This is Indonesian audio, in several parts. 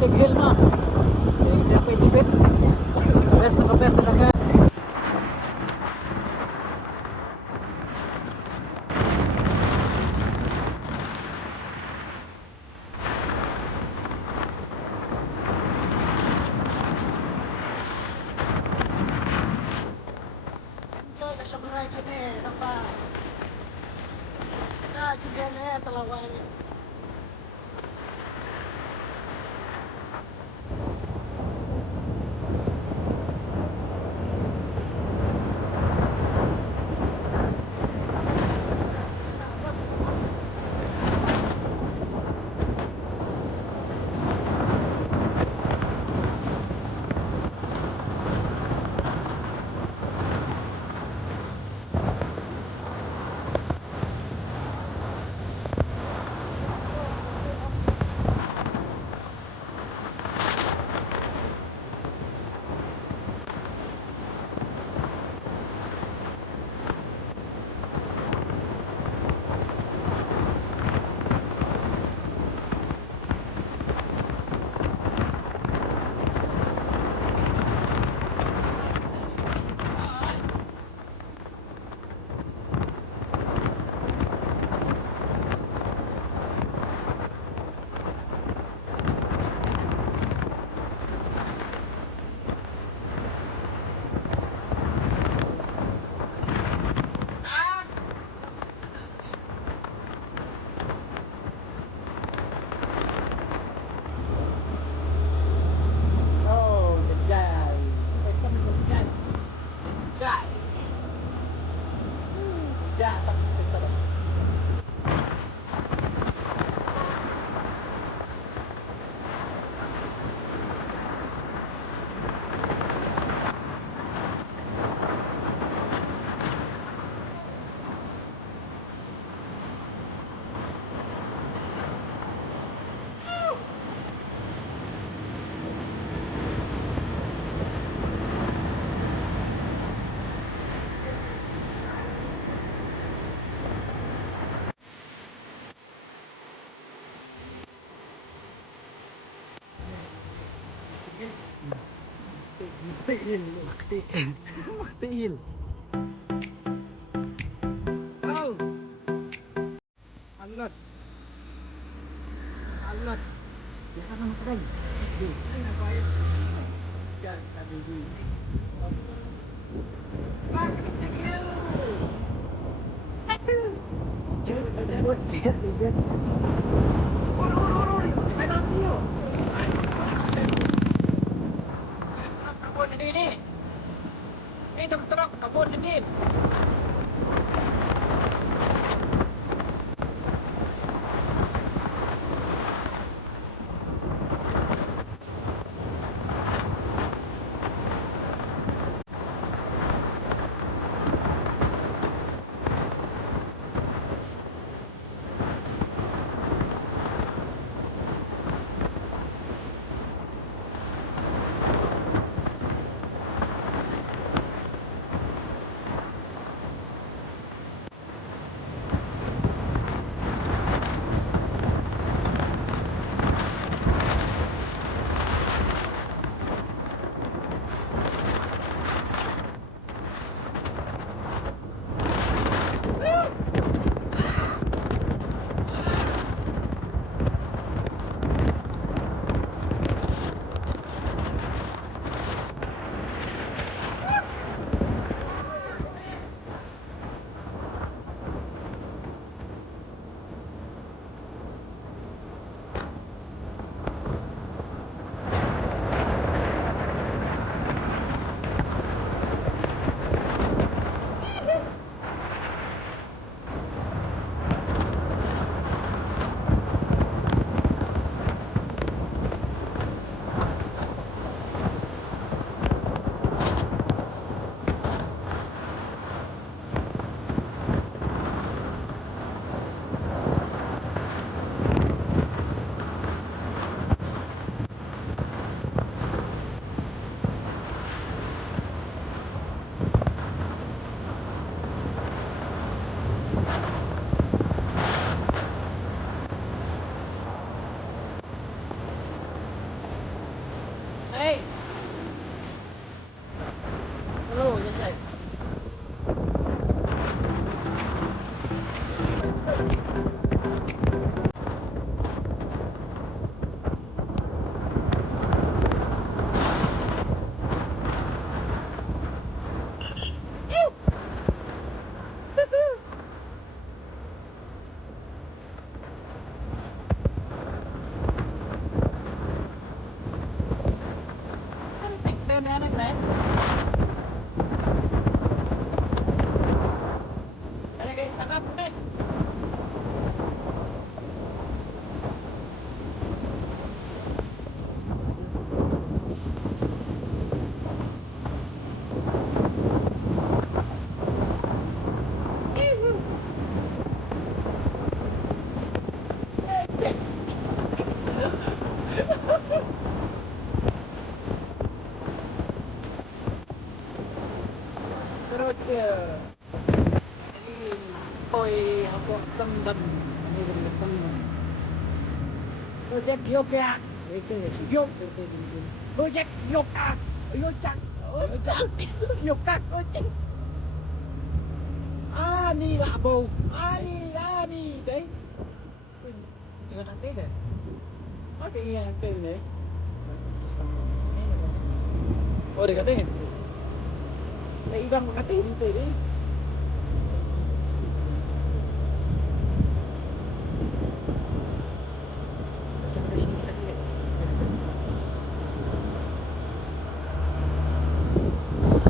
Tig Hilma. Yung sipit-sipit. Best na ka-best na ka. Enjoy ka sa mga kini. Napa. Juga na talawan. Matiin. Oh. Angat. Angat. Jangan makan. Ini ngapain? Jangan tadi di. Buat lihat lihat. Waduh, pegang dia. Kabun ini. Truk kabun ini. Sangam. Ano yung sangam? Project Yoga. Ito Yoga. Project Yoga. Yoga. Yoga. Yoga. Ani labo. Ani. Đấy. Iba natin eh. Okay, natin eh. Oh, dekat eh. May ibang makatin dito eh.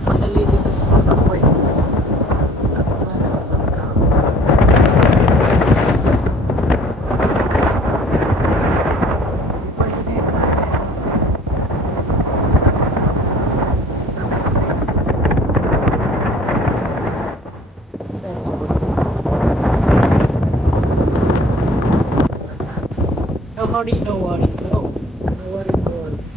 Finally, this is Singapore. No worry, no worry.